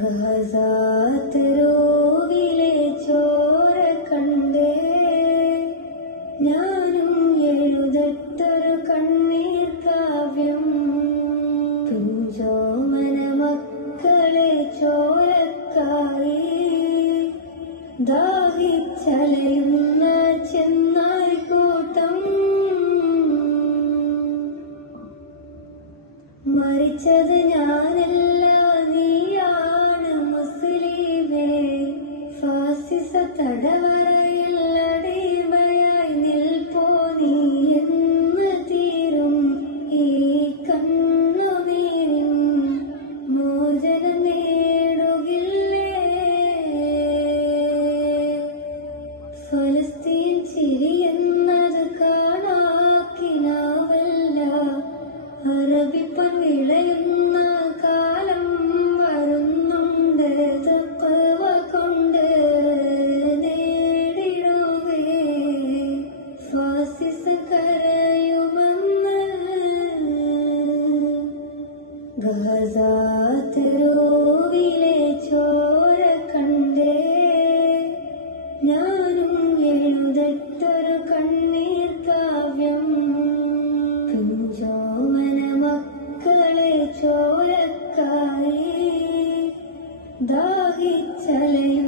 ഗസാത്തരോവിലെ ചോര കണ്ടേ ഞാനും എഴുതത്തൊരു കണ്ണീർ കാവ്യം. തുഞ്ചോമന മക്കളെ ചോരക്കായി ദാഹിച്ചലയുന്ന ചെന്നായി കൂട്ടം. മരിച്ചത് ഞാനല്ല, നീയാണ് മുസ്ലിമേ. ഫാസിസ തടവറയിൽ അടിമയായി നിൽപ്പോ നീ എന്ന് തീരും ഈ കണ്ണുനീരും മോചനം നേടുകില്ലേ. ഫലസ്തീൻ ചിരിയെന്നത് കാണാക്കിനാവല്ല, അറബിപ്പൻ വിളയുന്ന കാലം വരുന്നുണ്ട്. തഖ്വ കൊണ്ട് നേടിടുവേ ഫാസിസം കരയുമെന്ന്. ഗസാത്തരോവിലെ ചോര കണ്ടേ ഞാനും എഴുതത്തൊരു കണ്ണീർ കാവ്യം. തുഞ്ചോമന മക്കളെ ചോരക്കായി ദാഹിച്ചലയും